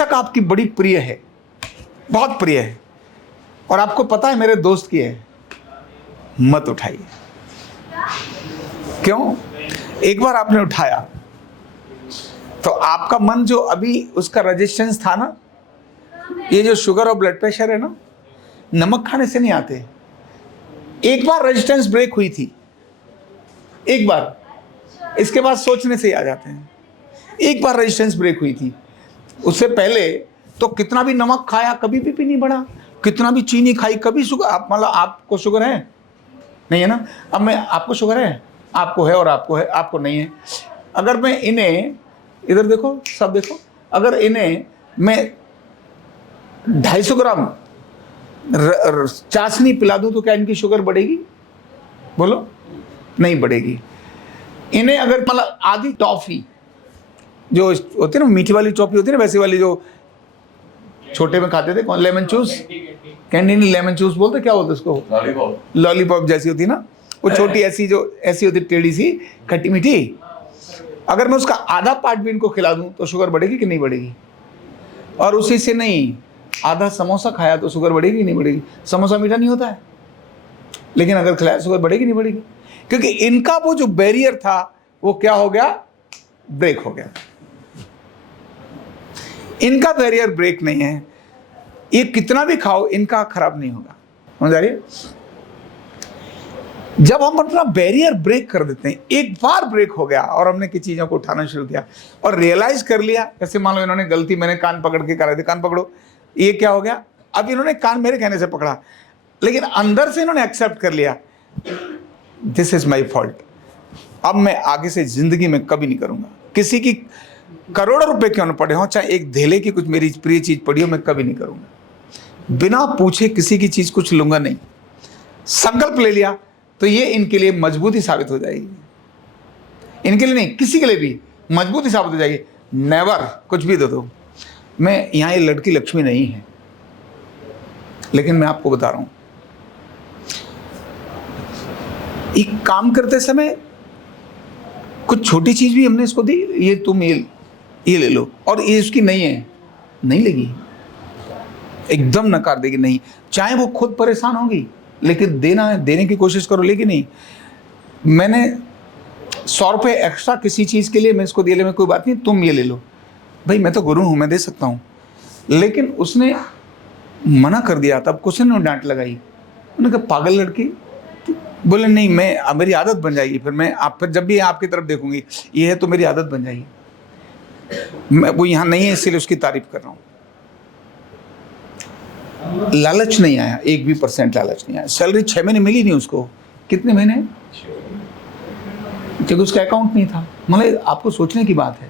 बेशक आपकी बड़ी प्रिय है, बहुत प्रिय है, और आपको पता है मेरे दोस्त की है, मत उठाइए। क्यों? एक बार आपने उठाया तो आपका मन जो अभी उसका रेजिस्टेंस था ना, ये जो शुगर और ब्लड प्रेशर है ना, नमक खाने से नहीं आते। एक बार रेजिस्टेंस ब्रेक हुई थी, एक बार, इसके बाद सोचने से ही आ जाते हैं। एक बार रेजिस्टेंस ब्रेक हुई थी, उससे पहले तो कितना भी नमक खाया कभी बीपी नहीं बढ़ा, कितना भी चीनी खाई कभी शुगर, आप मतलब आपको शुगर है नहीं है ना? अब मैं, आपको शुगर है, आपको है और आपको है, आपको नहीं है। अगर मैं इन्हें, इधर देखो, सब देखो, अगर इन्हें मैं 250 ग्राम चाशनी पिला दूं तो क्या इनकी शुगर बढ़ेगी? बोलो, नहीं बढ़ेगी। इन्हें अगर मतलब आधी टॉफी जो होती है ना, मीठी वाली टॉफी होती है ना, वैसी वाली जो छोटे में खाते थे, कौन, लेमन चूस, कैंडी नहीं, लेमन चूस बोलते, क्या बोलते उसको, लॉलीपॉप जैसी होती ना, वो छोटी ऐसी जो ऐसी होती, टेढ़ी सी, खट्टी मीठी। अगर मैं उसका आधा पार्ट भी इनको खिला दूं तो शुगर बढ़ेगी कि नहीं बढ़ेगी? और उसी से नहीं, आधा समोसा खाया तो शुगर बढ़ेगी कि नहीं बढ़ेगी? समोसा मीठा नहीं होता है, लेकिन अगर खिलाया शुगर बढ़ेगी नहीं बढ़ेगी? क्योंकि इनका वो जो बैरियर था वो क्या हो गया? ब्रेक हो गया। इनका बैरियर ब्रेक नहीं है, ये कितना भी खाओ इनका खराब नहीं होगा। समझ आ रही है? जब हम अपना बैरियर ब्रेक कर देते हैं, एक बार ब्रेक हो गया और हमने किसी चीजों को उठाना शुरू किया और रियलाइज कर लिया, जैसे मान लो इन्होंने गलती, मैंने कान पकड़ के करा दी, कान पकड़ो, ये क्या हो गया? अब इन्होंने कान मेरे कहने से पकड़ा, लेकिन अंदर से इन्होंने एक्सेप्ट कर लिया, दिस इज माई फॉल्ट, अब मैं आगे से जिंदगी में कभी नहीं करूंगा। किसी की करोड़ों रुपए क्यों न पड़े हो, चाहे एक धेले की कुछ मेरी प्रिय चीज पड़ी हो, मैं कभी नहीं करूंगा। बिना पूछे किसी की चीज कुछ लूंगा नहीं। संकल्प ले लिया तो ये इनके लिए मजबूती साबित हो जाएगी, इनके लिए नहीं, किसी के लिए भी मजबूती साबित हो जाएगी। नेवर कुछ भी दे दो। मैं यहां, ये लड़की लक्ष्मी नहीं है, लेकिन मैं आपको बता रहा हूं, एक काम करते समय कुछ छोटी चीज भी हमने इसको दी, ये तुम ये ले लो, और ये उसकी नहीं है, नहीं लेगी, एकदम नकार देगी, नहीं। चाहे वो खुद परेशान होगी, लेकिन देने की कोशिश करो, लेकिन नहीं। मैंने 100 रुपये एक्स्ट्रा किसी चीज के लिए मैं इसको दे ले, मैं कोई बात नहीं, तुम ये ले लो, भाई मैं तो गुरु हूं, मैं दे सकता हूं। लेकिन उसने मना कर दिया, तब कुछ ने डांट लगाई, उन्होंने कहा पागल लड़की, बोले नहीं, मैं, मेरी आदत बन जाएगी, फिर मैं फिर जब भी आपकी तरफ देखूंगी ये है तो मेरी आदत बन जाएगी। मैं, वो यहाँ नहीं है इसलिए उसकी तारीफ कर रहा हूँ। लालच नहीं आया, 1% लालच नहीं आया। सैलरी 6 महीने मिली नहीं उसको, कितने महीने? क्योंकि उसका अकाउंट नहीं था। मतलब आपको सोचने की बात है,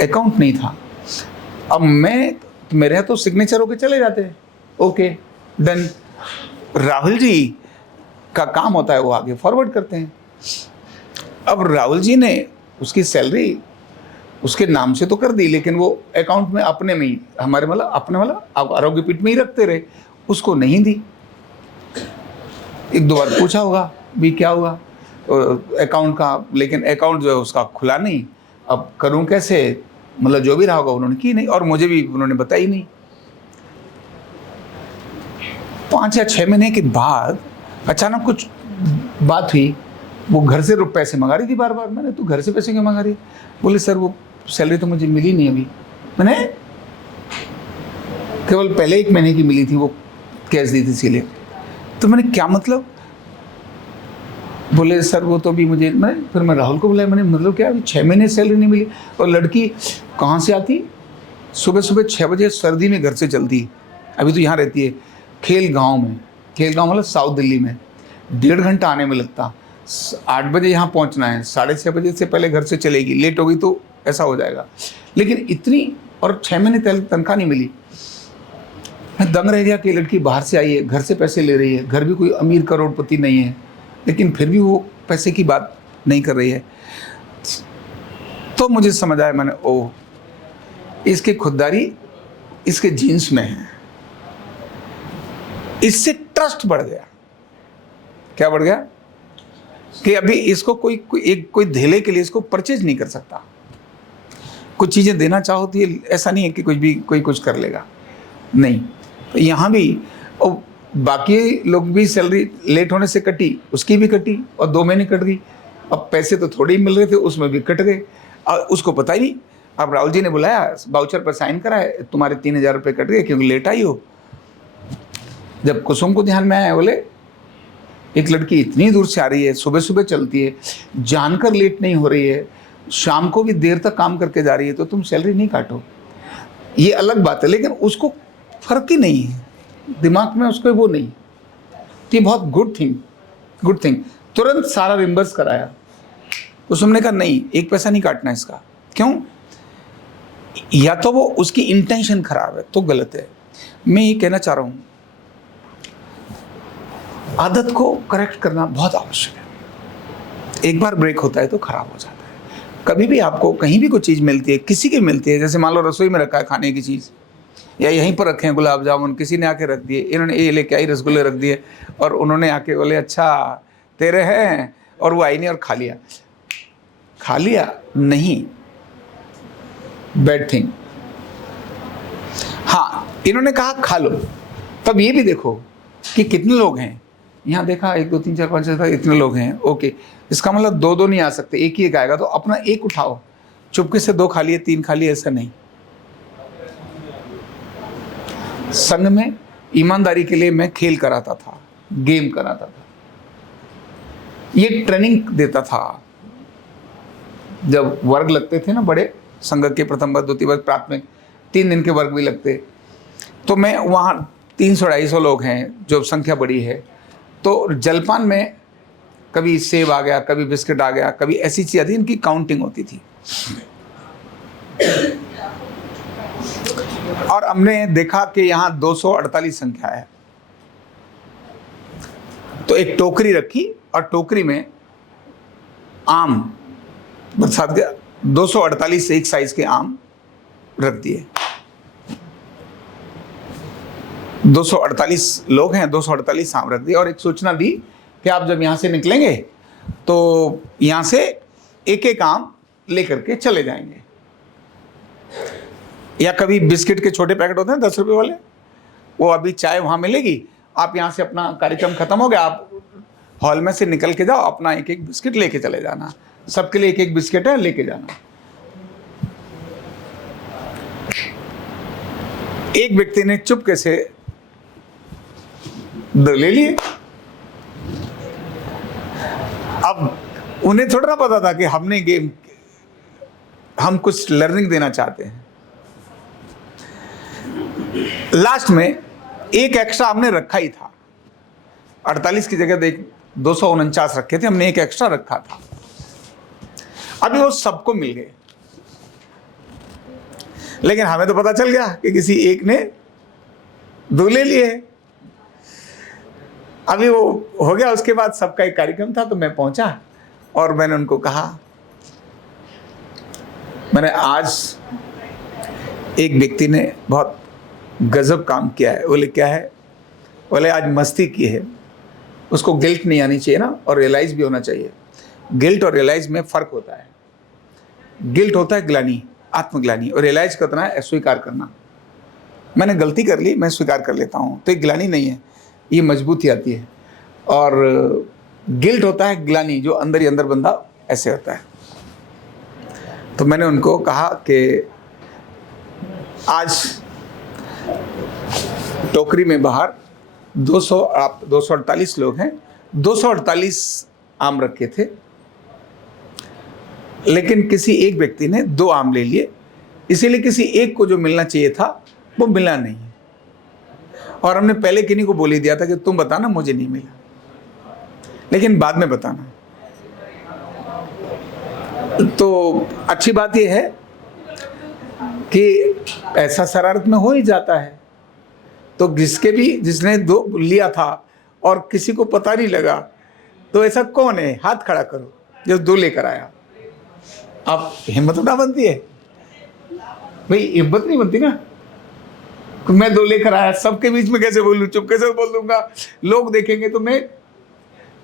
अकाउंट नहीं था। अब मेरे यहाँ तो सिग्नेचर होके चले जाते हैं, ओके डन। राहुल जी का काम होता है वो आगे फॉरवर्ड करते हैं। अब राहुल जी ने उसकी सैलरी उसके नाम से तो कर दी, लेकिन वो अकाउंट में अपने में ही, हमारे मतलब अपने मतलब आरोग्य पीठ में ही रखते रहे, उसको नहीं दी। 1-2 बार पूछा होगा भी क्या हुआ अकाउंट का, लेकिन अकाउंट जो है उसका खुला नहीं। अब करूं कैसे? मतलब जो भी रहा होगा उन्होंने की नहीं, और मुझे भी उन्होंने बताई नहीं। 5 या 6 महीने के बाद अचानक कुछ बात हुई, वो घर से पैसे मंगा रही थी बार बार। मैंने, तू घर से पैसे क्यों मंगा रही? बोले सर वो सैलरी तो मुझे मिली नहीं अभी। मैंने केवल पहले 1 महीने की मिली थी, वो कैश दी थी इसीलिए। तो मैंने, क्या मतलब? बोले सर वो तो अभी मुझे, फिर मैं राहुल को बुलाया, मैंने मतलब क्या, अभी 6 महीने सैलरी नहीं मिली? और लड़की कहाँ से आती? सुबह सुबह 6 बजे सर्दी में घर से चलती, अभी तो यहाँ रहती है खेल गाँव में, खेल गाँव मतलब साउथ दिल्ली में, 1.5 घंटा आने में लगता। 8 बजे यहाँ पहुँचना है, 6:30 बजे से पहले घर से चलेगी, लेट हो गई तो ऐसा हो जाएगा। लेकिन इतनी, और 6 महीने तनख्वाह नहीं मिली। मैं दंग रह गया कि लड़की बाहर से आई है, घर से पैसे ले रही है, घर भी कोई अमीर करोड़पति नहीं है, लेकिन फिर भी वो पैसे की बात नहीं कर रही है। तो मुझे समझ आया, मैंने, ओह, इसकी खुददारी इसके जीन्स में है। इससे ट्रस्ट बढ़ गया। क्या बढ़ गया? कि अभी इसको कोई धेले के लिए इसको परचेज नहीं कर सकता। कुछ चीज़ें देना चाहो तो ये ऐसा नहीं है कि कोई कुछ कर लेगा, नहीं। तो यहाँ भी और बाकी लोग भी सैलरी लेट होने से कटी, उसकी भी कटी और 2 महीने कट गई। अब पैसे तो थोड़े ही मिल रहे थे, उसमें भी कट गए और उसको पता ही नहीं। अब राहुल जी ने बुलाया, वाउचर पर साइन कराए, तुम्हारे 3,000 रुपये कट गए क्योंकि लेट आई हो। जब कुसुम को ध्यान में आया, बोले एक लड़की इतनी दूर से आ रही है, सुबह सुबह चलती है, जानकर लेट नहीं हो रही है, शाम को भी देर तक काम करके जा रही है, तो तुम सैलरी नहीं काटो। ये अलग बात है, लेकिन उसको फर्क ही नहीं है, दिमाग में उसको वो नहीं। तो ये बहुत गुड थिंग। तुरंत सारा रिम्बर्स कराया। कुसुम ने कहा नहीं, 1 पैसा नहीं काटना इसका। क्यों? या तो वो उसकी इंटेंशन खराब है तो गलत है। मैं ये कहना चाह रहा हूं, आदत को करेक्ट करना बहुत आवश्यक है। एक बार ब्रेक होता है तो खराब हो जाता है। कभी भी आपको कहीं भी कोई चीज़ मिलती है, किसी की मिलती है, जैसे मान लो रसोई में रखा है खाने की चीज़, या यहीं पर रखे हैं गुलाब जामुन, किसी ने आके रख दिए, इन्होंने ये लेके आई रसगुल्ले रख दिए और उन्होंने आके बोले अच्छा तेरे हैं, और वो आई नहीं और खा लिया नहीं, बैड थिंग। हाँ, इन्होंने कहा खा लो, तब ये भी देखो कि कितने लोग हैं यहाँ। देखा 1 2 3 4 5 6 इतने लोग हैं, ओके, इसका मतलब 2 नहीं आ सकते, एक ही एक आएगा, तो अपना एक उठाओ, चुपके से 2 खा लिए 3 खा लिए, ऐसा नहीं। संघ में ईमानदारी के लिए मैं खेल कराता था, गेम कराता था, ये ट्रेनिंग देता था। जब वर्ग लगते थे ना बड़े, संघ के प्रथम वर्ग, द्वितीय वर्ग, प्राथमिक, 3 दिन के वर्ग भी लगते, तो मैं वहाँ 300-250 लोग हैं, जो संख्या बड़ी है, तो जलपान में कभी सेब आ गया, कभी बिस्किट आ गया, कभी ऐसी चीज़ आती, इनकी काउंटिंग होती थी। और हमने देखा कि यहाँ 248 संख्या है, तो एक टोकरी रखी और टोकरी में आम बरसात के 248 एक साइज के आम रख दिए। 248 लोग हैं, 248 आम रख दिए और एक सूचना दी कि आप जब यहाँ से निकलेंगे तो यहाँ से एक एक आम लेकर के चले जाएंगे। या कभी बिस्किट के छोटे पैकेट होते हैं 10 रुपए वाले, वो अभी चाय वहाँ मिलेगी, आप यहाँ से अपना कार्यक्रम खत्म हो गया, आप हॉल में से निकल के जाओ, अपना एक एक बिस्किट लेके चले जाना, सबके लिए एक एक बिस्किट है, लेके जाना। एक व्यक्ति ने चुपके से 2 ले लिए। अब उन्हें थोड़ा ना पता था कि हमने गेम, हम कुछ लर्निंग देना चाहते हैं। लास्ट में एक एक्स्ट्रा हमने रखा ही था, 48 की जगह 249 रखे थे, हमने एक एक्स्ट्रा रखा था। अभी वो सबको मिल गए, लेकिन हमें तो पता चल गया कि किसी एक ने 2 ले लिए। अभी वो हो गया, उसके बाद सबका एक कार्यक्रम था, तो मैं पहुंचा और मैंने उनको कहा, मैंने आज एक व्यक्ति ने बहुत गजब काम किया है। बोले क्या है? बोले आज मस्ती की है, उसको गिल्ट नहीं आनी चाहिए ना, और रियलाइज भी होना चाहिए। गिल्ट और रियलाइज में फर्क होता है। गिल्ट होता है ग्लानी, आत्मग्लानी, और रियलाइज करना है स्वीकार करना। मैंने गलती कर ली, मैं स्वीकार कर लेता हूँ, तो ये ग्लानी नहीं है, ये मजबूती आती है। और गिल्ट होता है ग्लानी, जो अंदर ही अंदर बंदा ऐसे होता है। तो मैंने उनको कहा कि आज टोकरी में बाहर 248 लोग हैं, 248 आम रखे थे, लेकिन किसी एक व्यक्ति ने 2 आम ले लिए, इसीलिए किसी एक को जो मिलना चाहिए था वो मिला नहीं। और हमने पहले किन्हीं को बोल ही दिया था कि तुम बताना, मुझे नहीं मिला, लेकिन बाद में बताना। तो अच्छी बात यह है कि ऐसा शरारत में हो ही जाता है। तो जिसने 2 लिया था और किसी को पता नहीं लगा, तो ऐसा कौन है? हाथ खड़ा करो जो 2 लेकर आया। आप हिम्मत ना बनती है भाई, हिम्मत नहीं बनती ना। मैं 2 लेकर आया, सबके बीच में कैसे बोलूं? चुपके से बोल दूंगा, लोग देखेंगे तो मैं,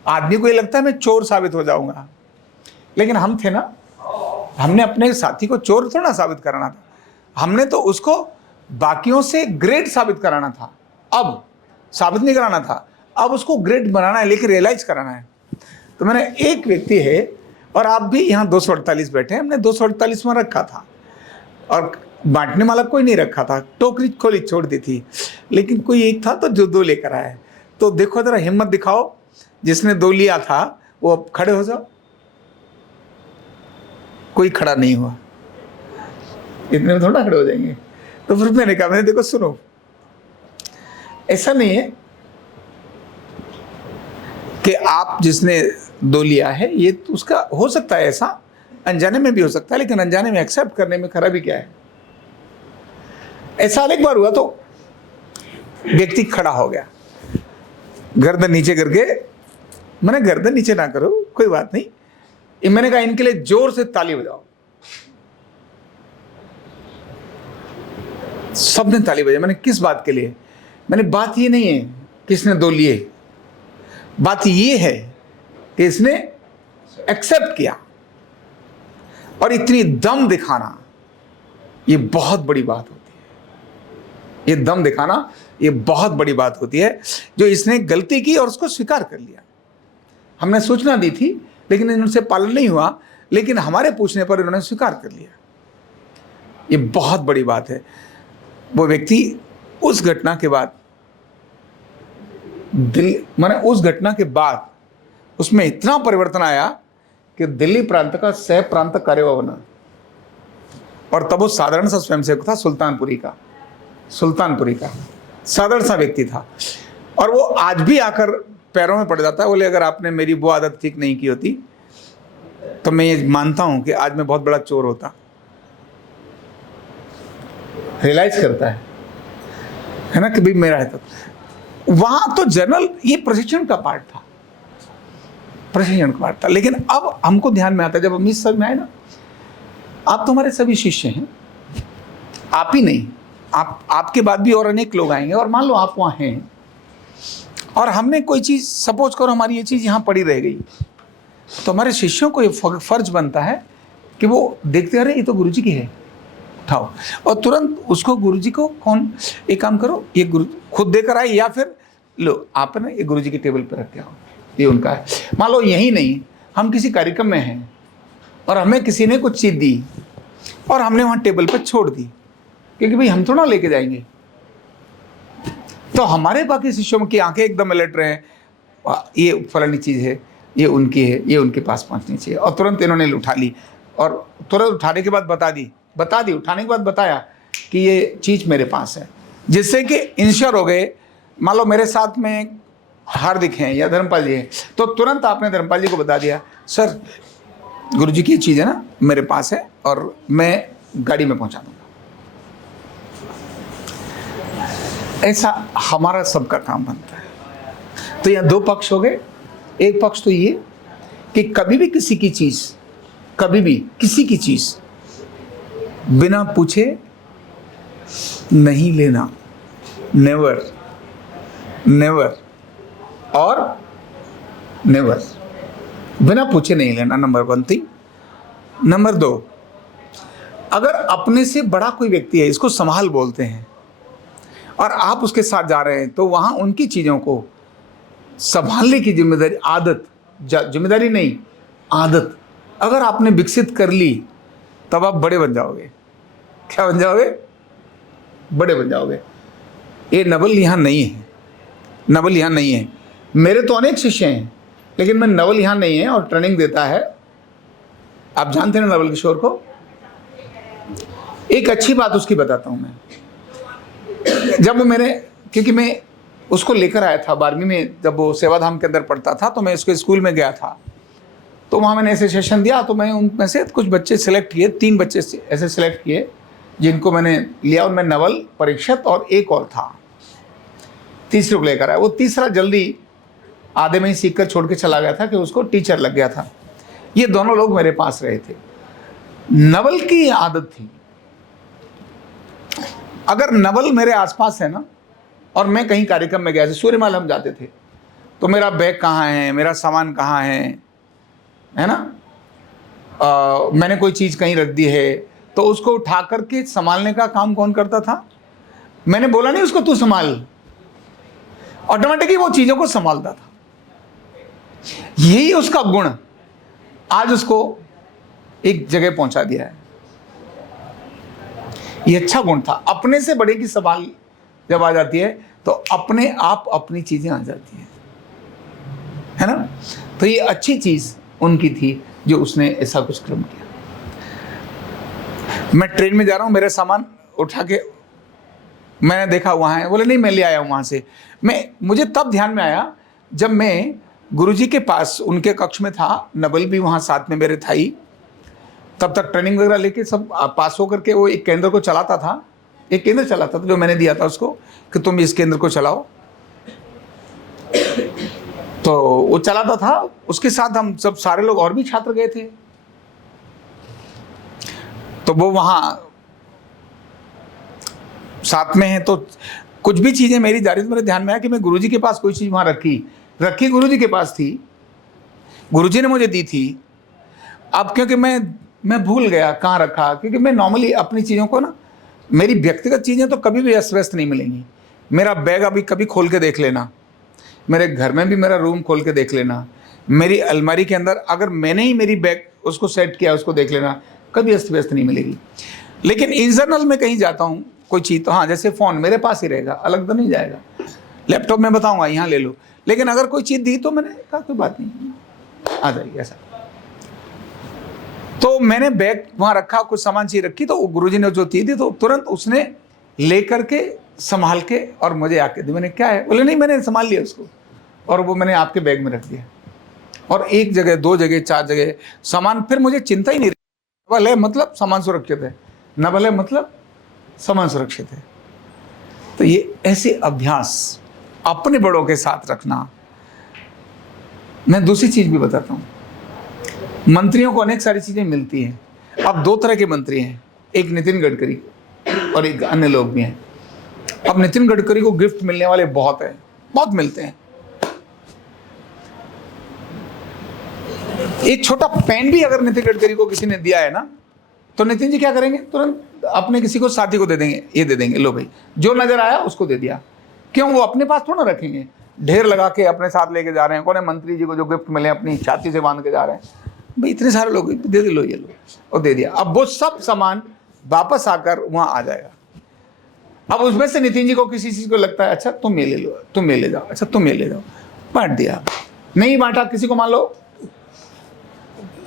आदमी को ये लगता है मैं चोर साबित हो जाऊंगा। लेकिन हम थे ना, हमने अपने साथी को चोर थोड़ा ना साबित कराना था, हमने तो उसको बाकियों से ग्रेट साबित कराना था। अब साबित नहीं कराना था, अब उसको ग्रेट बनाना है, लेकिन रियलाइज कराना है। तो मैंने, एक व्यक्ति है और आप भी यहाँ 248 बैठे हैं, हमने 248 में रखा था और बांटने वाला कोई नहीं रखा था, टोकरी खोली छोड़ दी थी, लेकिन कोई एक था तो जो 2 लेकर आया। तो देखो जरा हिम्मत दिखाओ, जिसने 2 लिया था वो अब खड़े हो जाओ। कोई खड़ा नहीं हुआ, इतने में थोड़ा खड़े हो जाएंगे। तो फिर मैंने कहा, मैंने देखो सुनो, ऐसा नहीं है कि आप जिसने 2 लिया है ये तो उसका हो सकता है, ऐसा अनजाने में भी हो सकता है, लेकिन अनजाने में एक्सेप्ट करने में खराबी क्या है। ऐसा एक बार हुआ तो व्यक्ति खड़ा हो गया, गर्दन नीचे करके, मैंने गर्दन नीचे ना करो कोई बात नहीं, मैंने कहा इनके लिए जोर से ताली बजाओ। सबने ताली बजाई। मैंने किस बात के लिए? मैंने बात ये नहीं है कि इसने 2 लिए, बात ये है कि इसने एक्सेप्ट किया। और इतनी दम दिखाना ये बहुत बड़ी बात होती है। ये दम दिखाना ये बहुत बड़ी बात होती है, जो इसने गलती की और उसको स्वीकार कर लिया। हमने सूचना दी थी लेकिन इनसे पालन नहीं हुआ, लेकिन हमारे पूछने पर इन्होंने स्वीकार कर लिया। ये बहुत बड़ी बात है। वो व्यक्ति उस घटना के बाद उस घटना के बाद उसमें इतना परिवर्तन आया कि दिल्ली प्रांत का सह प्रांत कार्यवाह बना। और तब वो साधारण सा स्वयंसेवक था, सुल्तानपुरी का साधारण सा व्यक्ति था। और वो आज भी आकर पैरों में पड़ जाता है, बोले अगर आपने मेरी वो आदत ठीक नहीं की होती तो मैं ये मानता हूं कि आज मैं बहुत बड़ा चोर होता। रियलाइज करता है ना कि भाई मेरा है। तो वहां तो जनरल ये प्रशिक्षण का पार्ट था, लेकिन अब हमको ध्यान में आता है, जब हम इस सब में आए ना, आप तो हमारे सभी शिष्य हैं, आप ही नहीं, आपके बाद भी और अनेक लोग आएंगे। और मान लो आप वहाँ हैं और हमने कोई चीज़, सपोज करो हमारी ये चीज़ यहाँ पड़ी रह गई, तो हमारे शिष्यों को ये फर्ज बनता है कि वो देखते, अरे ये तो गुरुजी की है, उठाओ, और तुरंत उसको गुरुजी को कौन, एक काम करो, ये गुरु खुद देकर आए, या फिर लो आप ना ये गुरुजी की टेबल पर रख के आओ, ये उनका है। मान लो यही नहीं, हम किसी कार्यक्रम में हैं और हमें किसी ने कुछ चीज़ दी और हमने वहाँ टेबल पर छोड़ दी, क्योंकि भाई हम थोड़ा लेके जाएंगे। तो हमारे बाकी शिष्यों की आंखें एकदम अलर्ट रहे हैं, ये फलानी चीज़ है, ये उनकी है, ये उनके पास पहुंचनी चाहिए, और तुरंत इन्होंने उठा ली। और तुरंत उठाने के बाद बता दी, उठाने के बाद बताया कि ये चीज़ मेरे पास है, जिससे कि इंश्योर हो गए। मान लो मेरे साथ में हार्दिक हैं या धर्मपाल जी हैं, तो तुरंत आपने धर्मपाल जी को बता दिया, सर गुरुजी की चीज़ है ना मेरे पास है और मैं गाड़ी में पहुंचा दूंगा। ऐसा हमारा सबका काम बनता है। तो यहाँ 2 पक्ष हो गए। एक पक्ष तो ये कि कभी भी किसी की चीज़ बिना पूछे नहीं लेना, नेवर और नेवर, बिना पूछे नहीं लेना, नंबर 1 थिंग। नंबर 2, अगर अपने से बड़ा कोई व्यक्ति है, इसको संभाल बोलते हैं, और आप उसके साथ जा रहे हैं, तो वहाँ उनकी चीज़ों को संभालने की जिम्मेदारी, जिम्मेदारी नहीं, आदत अगर आपने विकसित कर ली, तब आप बड़े बन जाओगे। क्या बन जाओगे? बड़े बन जाओगे। ये नवल यहाँ नहीं है। मेरे तो अनेक शिष्य हैं, लेकिन मैं नवल यहाँ नहीं है, और ट्रेनिंग देता है। आप जानते हैं नवल किशोर को? एक अच्छी बात उसकी बताता हूँ मैं। जब क्योंकि मैं उसको लेकर आया था 12वीं में, जब वो सेवाधाम के अंदर पढ़ता था, तो मैं उसके स्कूल में गया था, तो वहाँ मैंने ऐसे सेशन दिया। तो मैं उनमें से कुछ बच्चे सिलेक्ट किए, 3 बच्चे ऐसे सिलेक्ट किए जिनको मैंने लिया, उनमें नवल, परीक्षित और एक और था, तीसरे को लेकर आया। वो तीसरा जल्दी आधे में ही सीख कर छोड़ के चला गया था कि उसको टीचर लग गया था। ये दोनों लोग मेरे पास रहे थे। नवल की आदत थी, अगर नवल मेरे आसपास है ना, और मैं कहीं कार्यक्रम में गया, जैसे सूर्यमाल हम जाते थे, तो मेरा बैग कहाँ है, मेरा सामान कहाँ है ना, मैंने कोई चीज़ कहीं रख दी है तो उसको उठा करके संभालने का काम कौन करता था? मैंने बोला नहीं उसको तू संभाल, ऑटोमेटिकली वो चीज़ों को संभालता था। यही उसका गुण आज उसको एक जगह पहुंचा दिया है। ये अच्छा गुण था। अपने से बड़े की सवाल जब आ जाती है तो अपने आप अपनी चीजें आ जाती है ना? तो ये अच्छी चीज उनकी थी जो उसने ऐसा कुछ क्रम किया। मैं ट्रेन में जा रहा हूं, मेरे सामान उठा के मैंने देखा वहां है, बोले नहीं मैं ले आया हूं वहां से। मुझे तब ध्यान में आया जब मैं गुरुजी के पास उनके कक्ष में था, नबल भी वहां साथ में मेरे था ही, तब तक ट्रेनिंग वगैरह लेके सब पास होकर के वो एक केंद्र को चलाता था, एक केंद्र चलाता था जो मैंने दिया था उसको कि तुम इस केंद्र को चलाओ। तो वो चलाता था, उसके साथ हम सब सारे लोग और भी छात्र गए थे। तो वो वहां साथ में है तो कुछ भी चीजें मेरी जा रही थी, मेरे ध्यान में आया कि मैं गुरुजी के पास कोई चीज वहां रखी गुरुजी के पास थी, गुरुजी ने मुझे दी थी। अब क्योंकि मैं भूल गया कहाँ रखा, क्योंकि मैं नॉर्मली अपनी चीज़ों को ना, मेरी व्यक्तिगत चीज़ें तो कभी भी अस्त व्यस्त नहीं मिलेंगी। मेरा बैग अभी कभी खोल के देख लेना, मेरे घर में भी मेरा रूम खोल के देख लेना, मेरी अलमारी के अंदर अगर मैंने ही मेरी बैग उसको सेट किया उसको देख लेना, कभी अस्त व्यस्त नहीं मिलेगी। लेकिन इन जनरल में कहीं जाता हूँ कोई चीज़ तो हाँ, जैसे फ़ोन मेरे पास ही रहेगा, अलग तो नहीं जाएगा। लैपटॉप में बताऊँगा यहाँ ले लो, लेकिन अगर कोई चीज़ दी तो मैंने कहा कोई बात नहीं आ जाएगी ऐसा। तो मैंने बैग वहां रखा, कुछ सामान चीज रखी, तो गुरुजी ने जो दी थी तो तुरंत उसने लेकर के संभाल के और मुझे आके दी। मैंने क्या है? बोले नहीं मैंने संभाल लिया उसको और वो मैंने आपके बैग में रख दिया। और एक जगह, दो जगह, चार जगह सामान, फिर मुझे चिंता ही नहीं रही। भले मतलब सामान सुरक्षित है, न भले मतलब सामान सुरक्षित है। तो ये ऐसे अभ्यास अपने बड़ों के साथ रखना। मैं दूसरी चीज भी बताता हूँ, मंत्रियों को अनेक सारी चीजें मिलती हैं। अब दो तरह के मंत्री हैं, एक नितिन गडकरी और एक अन्य लोग भी हैं। अब नितिन गडकरी को गिफ्ट मिलने वाले बहुत हैं, बहुत मिलते हैं। एक छोटा पेन भी अगर नितिन गडकरी को किसी ने दिया है ना, तो नितिन जी क्या करेंगे? तुरंत अपने किसी को साथी को दे देंगे, ये दे देंगे, लो भाई जो नजर आया उसको दे दिया। क्यों? वो अपने पास थोड़ा रखेंगे, ढेर लगा के अपने साथ लेके जा रहे हैं। कौन है? मंत्री जी को जो गिफ्ट मिले अपनी छाती से बांध के जा रहे हैं। भाई इतने सारे लोग दे दे, लो ये लो, और दे दिया। अब वो सब सामान वापस आकर वहां आ जाएगा। अब उसमें से नितिन जी को किसी चीज को लगता है अच्छा तुम ये ले लो, तुम ये ले जाओ, अच्छा तुम ये ले जाओ, बांट दिया। नहीं बांटा किसी को, मान लो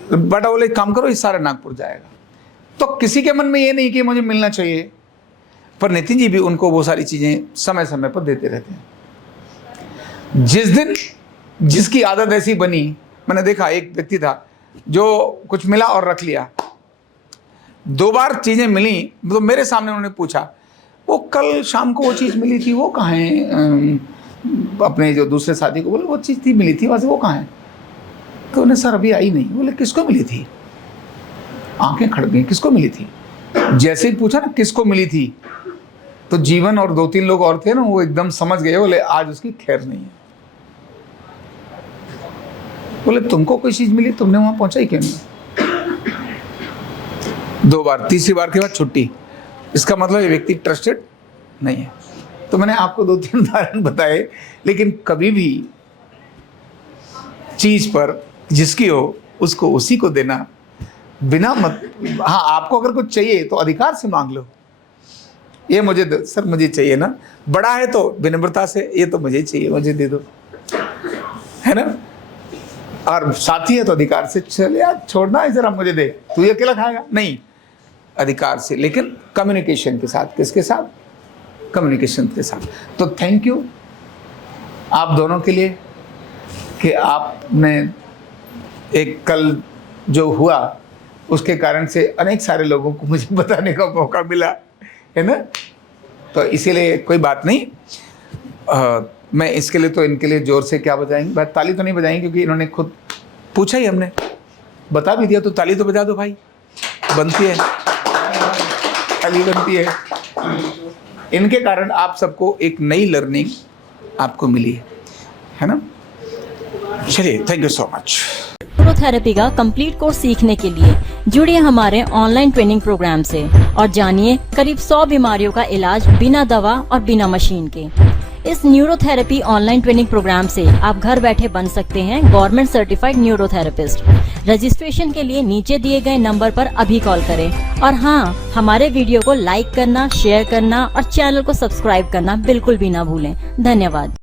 बांटा, बोले काम करो इस सारे नागपुर जाएगा। तो किसी के मन में ये नहीं कि मुझे मिलना चाहिए, पर नितिन जी भी उनको वो सारी चीजें समय समय पर देते रहते हैं। जिस दिन जिसकी आदत ऐसी बनी, मैंने देखा एक व्यक्ति था जो कुछ मिला और रख लिया। 2 बार चीजें मिली तो मेरे सामने उन्होंने पूछा, वो कल शाम को वो चीज मिली थी वो कहाँ है? अपने जो दूसरे साथी को बोले वो चीज थी मिली थी वैसे वो कहाँ है? तो उन्हें सर अभी आई नहीं। बोले किसको मिली थी? आंखें खड़ गई, किसको मिली थी? जैसे ही पूछा ना किसको मिली थी, तो जीवन और 2-3 लोग और थे ना, वो एकदम समझ गए। बोले आज उसकी खैर नहीं है। बोले तुमको कोई चीज मिली, तुमने वहां पहुंचाई क्यों नहीं? 2 बार, तीसरी बार के बाद छुट्टी। इसका मतलब ये व्यक्ति ट्रस्टेड नहीं है। तो मैंने आपको 2-3 उदाहरण बताए, लेकिन कभी भी चीज पर जिसकी हो उसको उसी को देना, बिना हाँ आपको अगर कुछ चाहिए तो अधिकार से मांग लो, ये मुझे दो, सर मुझे चाहिए ना। बड़ा है तो विनम्रता से, ये तो मुझे चाहिए, मुझे दे दो, है ना। और साथी है तो अधिकार से, चल यार छोड़ना है जरा मुझे दे, तू ये अकेला खाएगा नहीं, अधिकार से, लेकिन कम्युनिकेशन के साथ। किसके साथ? कम्युनिकेशन के साथ। तो थैंक यू आप दोनों के लिए कि आपने एक कल जो हुआ उसके कारण से अनेक सारे लोगों को मुझे बताने का मौका मिला, है ना। तो इसीलिए कोई बात नहीं, मैं इसके लिए तो इनके लिए जोर से क्या बजाएंगे, ताली तो नहीं बजाएंगे क्योंकि इन्होंने खुद पूछा ही, हमने बता भी दिया, तो ताली तो बजा दो भाई, बनती है, ताली बनती है। इनके कारण आप सबको एक नई लर्निंग आपको मिली है ना। चलिए, thank you so much. Neurotherapy का कंप्लीट कोर्स सीखने के लिए जुड़िए हमारे ऑनलाइन ट्रेनिंग प्रोग्राम से और जानिए करीब 100 बीमारियों का इलाज बिना दवा और बिना मशीन के। इस न्यूरोथेरेपी ऑनलाइन ट्रेनिंग प्रोग्राम से आप घर बैठे बन सकते हैं गवर्नमेंट सर्टिफाइड न्यूरोथेरेपिस्ट। रजिस्ट्रेशन के लिए नीचे दिए गए नंबर पर अभी कॉल करें और हाँ, हमारे वीडियो को लाइक करना, शेयर करना और चैनल को सब्सक्राइब करना बिल्कुल भी ना भूलें। धन्यवाद।